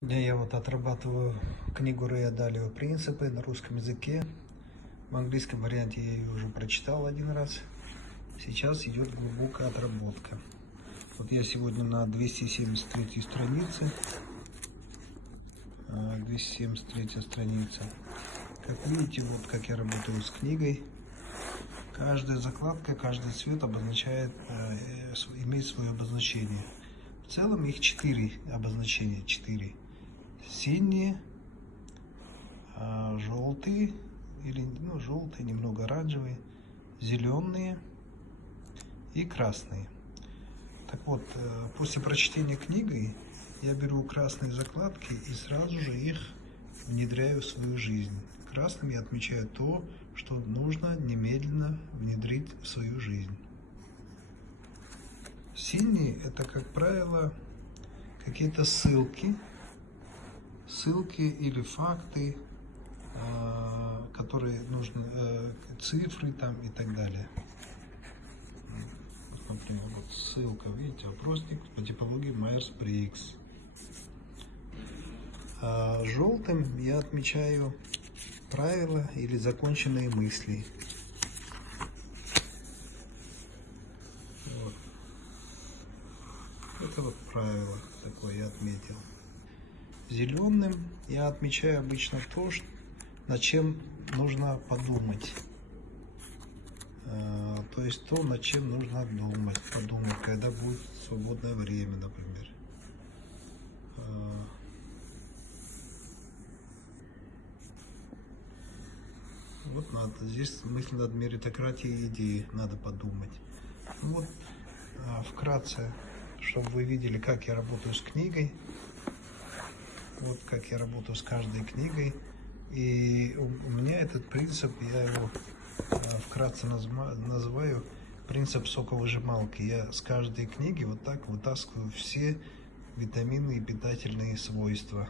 Я вот отрабатываю книгу Рэя Далио «Принципы» на русском языке. В английском варианте я ее уже прочитал один раз. Сейчас идет глубокая отработка. Вот я сегодня на 273 странице. 273 страница. Как видите, вот как я работаю с книгой. Каждая закладка, каждый цвет обозначает, имеет свое обозначение. В целом их 4 обозначения. 4. Синие, желтые, или желтые, немного оранжевые, зеленые и красные. Так вот, после прочтения книги я беру красные закладки и сразу же их внедряю в свою жизнь. Красным я отмечаю то, что нужно немедленно внедрить в свою жизнь. Синие — это, как правило, какие-то ссылки или факты, которые нужны, цифры там и так далее. Вот, например, вот ссылка, видите, опросник по типологии Майерс-Бриггс. Желтым я отмечаю правила или законченные мысли. Вот. Это вот правило такое я отметил. Зеленым я отмечаю обычно то, над чем нужно подумать. То есть то, над чем нужно подумать, когда будет свободное время, например. Вот надо. Здесь мысль над меритократией идеи надо подумать. Вот вкратце, чтобы вы видели, как я работаю с книгой. Вот как я работаю с каждой книгой. И у меня этот принцип, я его вкратце называю принцип соковыжималки. Я с каждой книги вот так вытаскиваю все витамины и питательные свойства.